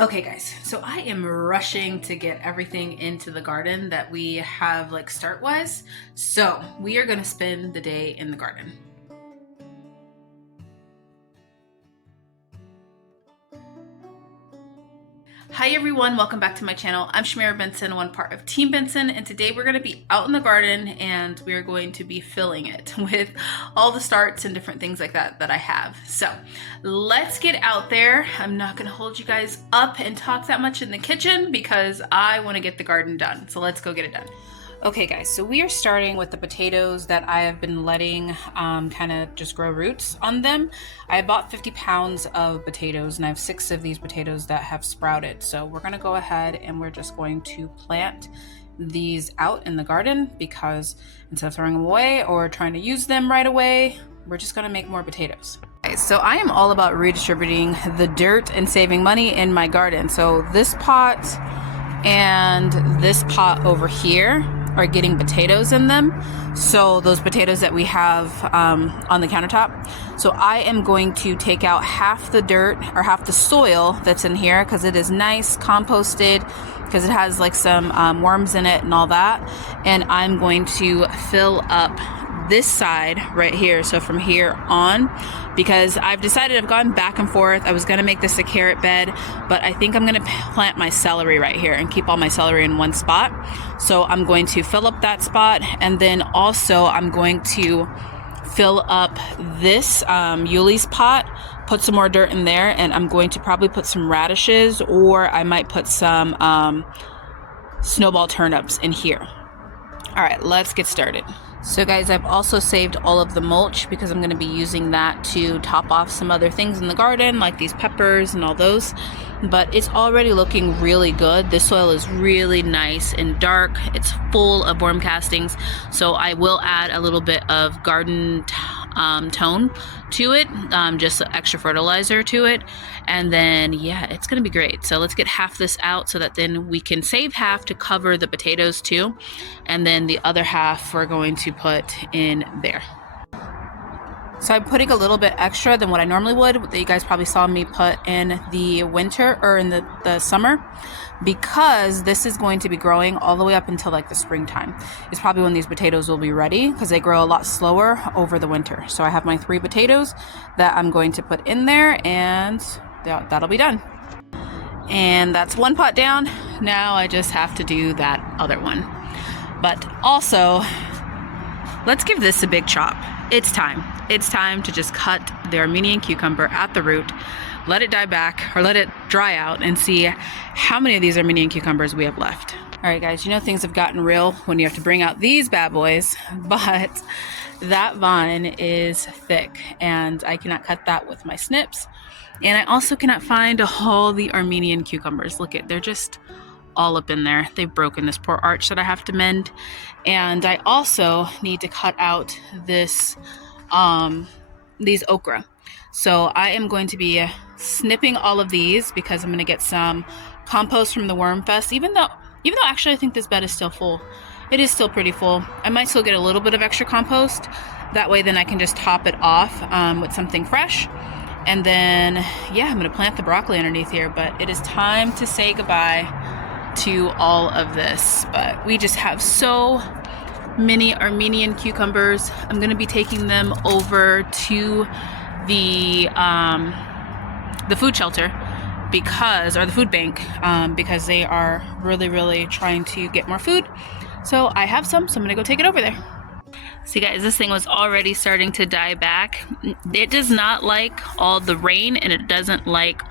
Okay guys, so I am rushing to get everything into the garden that we have like start-wise. So we are gonna spend the day in the garden. Hi everyone, welcome back to my channel. I'm Shamira Benson, one part of Team Benson, and today we're gonna be out in the garden and we're going to be filling it with all the starts and different things like that I have. So let's get out there. I'm not gonna hold you guys up and talk that much in the kitchen because I wanna get the garden done. So let's go get it done. Okay guys, so we are starting with the potatoes that I have been letting kind of just grow roots on them. I bought 50 pounds of potatoes and I have 6 of these potatoes that have sprouted. So we're gonna go ahead and we're just going to plant these out in the garden because instead of throwing them away or trying to use them right away, we're just gonna make more potatoes. Okay, so I am all about redistributing the dirt and saving money in my garden. So this pot and this pot over here are getting potatoes in them. So those potatoes that we have on the countertop. So I am going to take out half the dirt or half the soil that's in here because it is nice composted because it has like some worms in it and all that. And I'm going to fill up this side right here, so from here on, because I've decided, I've gone back and forth. I was gonna make this a carrot bed, but I think I'm gonna plant my celery right here and keep all my celery in one spot. So I'm going to fill up that spot, and then also I'm going to fill up this Yuli's pot, put some more dirt in there, and I'm going to probably put some radishes, or I might put some snowball turnips in here. All right, let's get started. So guys, I've also saved all of the mulch because I'm going to be using that to top off some other things in the garden, like these peppers and all those. But it's already looking really good. This soil is really nice and dark. It's full of worm castings. So I will add a little bit of garden tone to it, just extra fertilizer to it. And then, yeah, it's gonna be great. So let's get half this out so that then we can save half to cover the potatoes too. And then the other half we're going to put in there. So I'm putting a little bit extra than what I normally would, that you guys probably saw me put in the winter or in the summer, because this is going to be growing all the way up until like the springtime. It's probably when these potatoes will be ready because they grow a lot slower over the winter. So I have my 3 potatoes that I'm going to put in there, and that'll be done. And that's one pot down. Now I just have to do that other one. But also, let's give this a big chop. It's time. It's time to just cut the Armenian cucumber at the root, let it die back or let it dry out, and see how many of these Armenian cucumbers we have left. All right guys, you know things have gotten real when you have to bring out these bad boys, but that vine is thick and I cannot cut that with my snips. And I also cannot find all the Armenian cucumbers. Look at, they're just all up in there. They've broken this poor arch that I have to mend. And I also need to cut out this these okra. So I am going to be snipping all of these because I'm going to get some compost from the worm fest. Even though actually I think this bed is still full. It is still pretty full. I might still get a little bit of extra compost. That way then I can just top it off with something fresh. And then, yeah, I'm going to plant the broccoli underneath here, but it is time to say goodbye to all of this. But we just have so many Armenian cucumbers. I'm going to be taking them over to the food shelter or the food bank because they are really trying to get more food. So I have some, so I'm going to go take it over there. See guys, this thing was already starting to die back. It does not like all the rain, and it doesn't like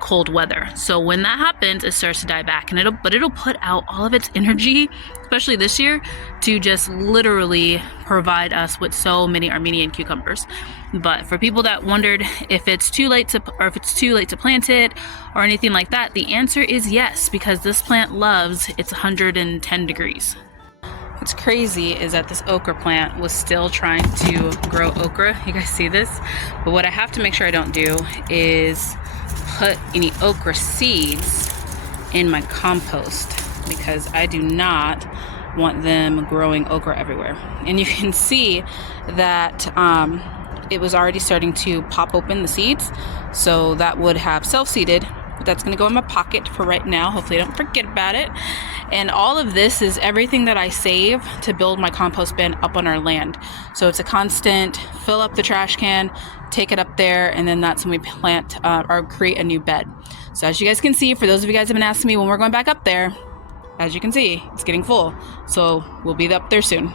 cold weather. So when that happens, it starts to die back, and it'll put out all of its energy, especially this year, to just literally provide us with so many Armenian cucumbers. But for people that wondered if it's too late to plant it or anything like that, the answer is yes, because this plant loves its 110 degrees. What's crazy is that this okra plant was still trying to grow okra. You guys see this? But what I have to make sure I don't do is put any okra seeds in my compost, because I do not want them growing okra everywhere. And you can see that it was already starting to pop open the seeds, so that would have self-seeded but that's gonna go in my pocket for right now. Hopefully I don't forget about it. And all of this is everything that I save to build my compost bin up on our land. So it's a constant fill up the trash can, take it up there, and then that's when we plant or create a new bed. So as you guys can see, for those of you guys who have been asking me when we're going back up there, as you can see, it's getting full. So we'll be up there soon.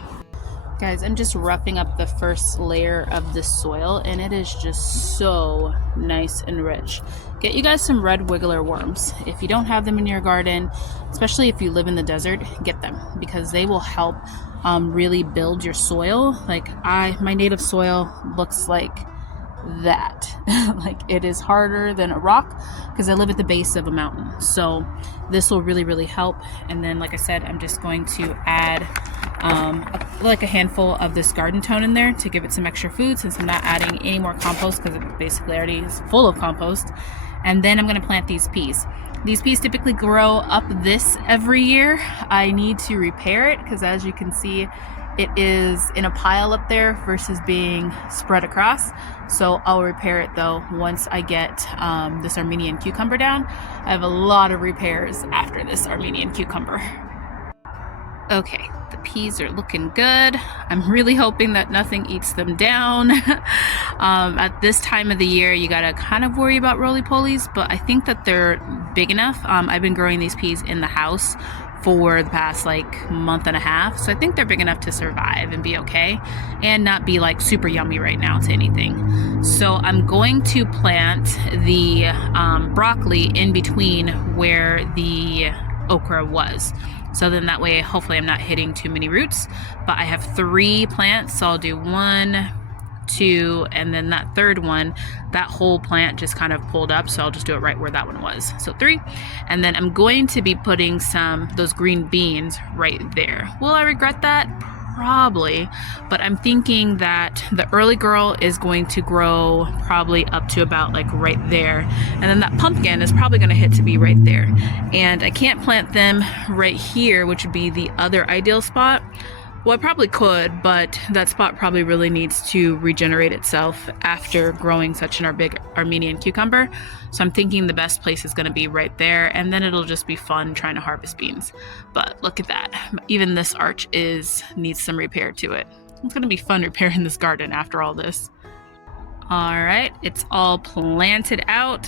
Guys, I'm just roughing up the first layer of the soil, and it is just so nice and rich. Get you guys some red wiggler worms. If you don't have them in your garden, especially if you live in the desert, get them, because they will help really build your soil. Like my native soil looks like that. Like it is harder than a rock because I live at the base of a mountain. So this will really help. And then, like I said, I'm just going to add like a handful of this garden tone in there to give it some extra food, since I'm not adding any more compost because it basically already is full of compost. And then I'm going to plant these peas. These peas typically grow up this every year. I need to repair it because, as you can see, it is in a pile up there versus being spread across. So I'll repair it though once I get this Armenian cucumber down. I have a lot of repairs after this Armenian cucumber. Okay, the peas are looking good. I'm really hoping that nothing eats them down. At this time of the year, you gotta kind of worry about roly-polies, but I think that they're big enough. I've been growing these peas in the house for the past like month and a half, so I think they're big enough to survive and be okay and not be like super yummy right now to anything. So I'm going to plant the broccoli in between where the okra was. So then that way, hopefully I'm not hitting too many roots. But I have 3 plants, so I'll do 1, 2, and then that third one, that whole plant just kind of pulled up, so I'll just do it right where that one was. So 3, and then I'm going to be putting those green beans right there. Will I regret that? Probably, but I'm thinking that the early girl is going to grow probably up to about like right there, and then that pumpkin is probably going to hit to be right there. And I can't plant them right here, which would be the other ideal spot. Well, I probably could, but that spot probably really needs to regenerate itself after growing such an big Armenian cucumber. So I'm thinking the best place is going to be right there, and then it'll just be fun trying to harvest beans. But look at that. Even this arch needs some repair to it. It's going to be fun repairing this garden after all this. All right, it's all planted out,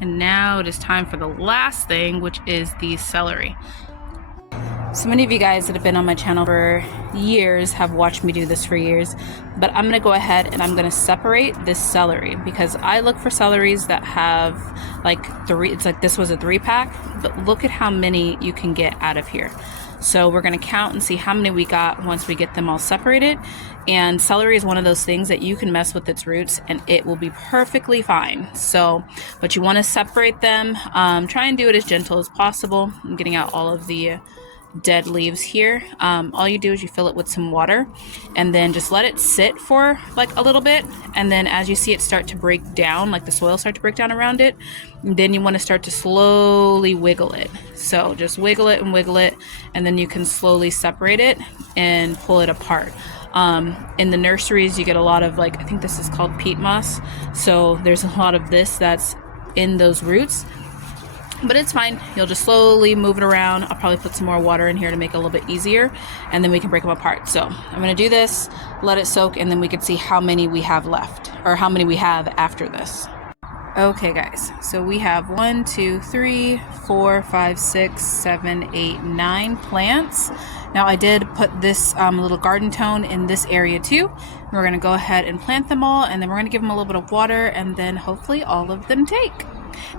and now it is time for the last thing, which is the celery. So many of you guys that have been on my channel for years have watched me do this for years, but I'm gonna go ahead and I'm gonna separate this celery, because I look for celeries that have like 3, it's like this was a 3-pack, but look at how many you can get out of here. So we're gonna count and see how many we got once we get them all separated. And celery is one of those things that you can mess with its roots and it will be perfectly fine. So, but you wanna separate them. Try and do it as gentle as possible. I'm getting out all of the dead leaves here. All you do is you fill it with some water and then just let it sit for like a little bit, and then as you see it start to break down, like the soil start to break down around it, then you want to start to slowly wiggle it. So just wiggle it, and then you can slowly separate it and pull it apart. In the nurseries you get a lot of, like, I think this is called peat moss, so there's a lot of this that's in those roots. But it's fine. You'll just slowly move it around. I'll probably put some more water in here to make it a little bit easier, and then we can break them apart. So I'm going to do this, let it soak, and then we can see how many we have left, or how many we have after this. Okay guys, so we have 1, 2, 3, 4, 5, 6, 7, 8, 9 plants. Now I did put this little garden tone in this area too. We're going to go ahead and plant them all, and then we're going to give them a little bit of water, and then hopefully all of them take.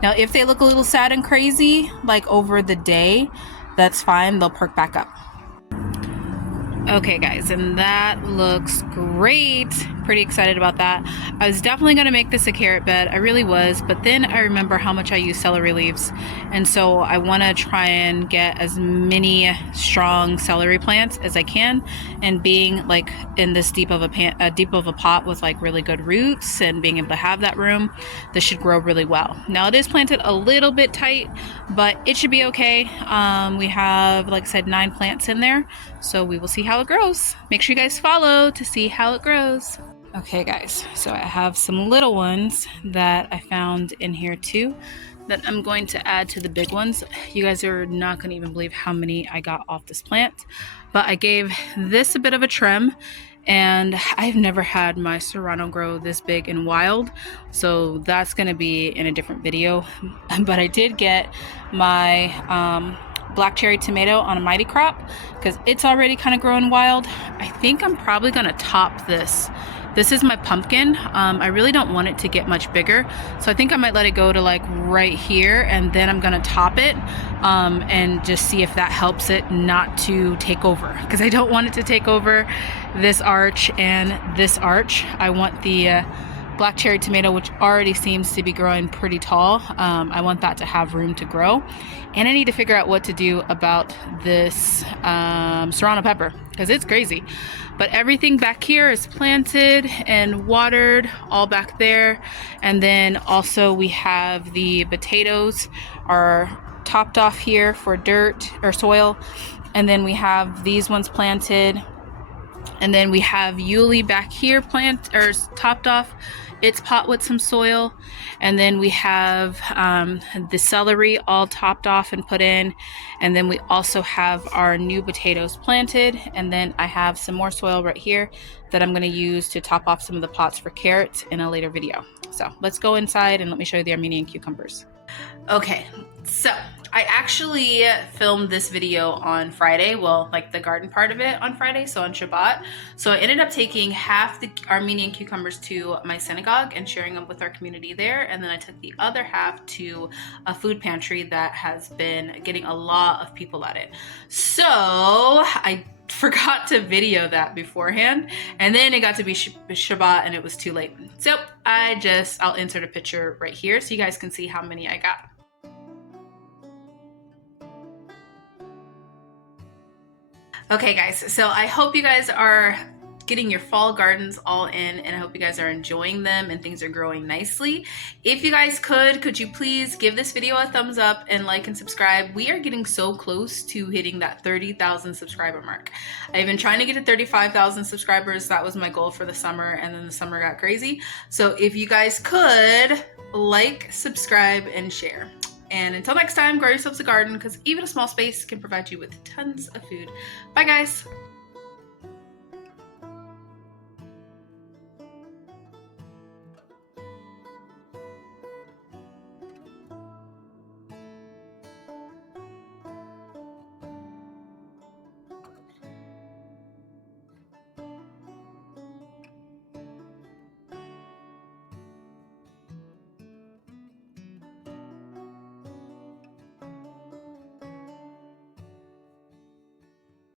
Now, if they look a little sad and crazy, like over the day, that's fine. They'll perk back up. Okay guys, and that looks great. Pretty excited about that. I was definitely going to make this a carrot bed. I really was, but then I remember how much I use celery leaves, and so I want to try and get as many strong celery plants as I can, and being like in this deep of a pot with like really good roots and being able to have that room, this should grow really well. Now it is planted a little bit tight, but it should be okay. We have, like I said, 9 plants in there, so we will see how it grows. Make sure you guys follow to see how it grows. Okay guys, so I have some little ones that I found in here too. that I'm going to add to the big ones. You guys are not going to even believe how many I got off this plant. But I gave this a bit of a trim, and I've never had my serrano grow this big and wild, so that's going to be in a different video. But I did get my black cherry tomato on a mighty crop because it's already kind of growing wild. I think I'm probably going to top this. This is my pumpkin. I really don't want it to get much bigger, so I think I might let it go to like right here, and then I'm gonna top it and just see if that helps it not to take over, because I don't want it to take over this arch and this arch. I want the black cherry tomato, which already seems to be growing pretty tall. I want that to have room to grow. And I need to figure out what to do about this serrano pepper, because it's crazy. But everything back here is planted and watered, all back there. And then also we have the potatoes are topped off here for dirt or soil. And then we have these ones planted. And then we have Yuli back here topped off its pot with some soil. And then we have the celery all topped off and put in. And then we also have our new potatoes planted. And then I have some more soil right here that I'm gonna use to top off some of the pots for carrots in a later video. So let's go inside and let me show you the Armenian cucumbers. Okay, so I actually filmed this video on Friday, well, like the garden part of it on Friday, so on Shabbat. So I ended up taking half the Armenian cucumbers to my synagogue and sharing them with our community there, and then I took the other half to a food pantry that has been getting a lot of people at it. So I forgot to video that beforehand, and then it got to be Shabbat and it was too late. So I'll insert a picture right here so you guys can see how many I got. Okay guys, so I hope you guys are getting your fall gardens all in, and I hope you guys are enjoying them and things are growing nicely. If you guys could you please give this video a thumbs up and like and subscribe? We are getting so close to hitting that 30,000 subscriber mark. I've been trying to get to 35,000 subscribers. That was my goal for the summer, and then the summer got crazy. So if you guys could like, subscribe, and share. And until next time, grow yourselves a garden, because even a small space can provide you with tons of food. Bye guys.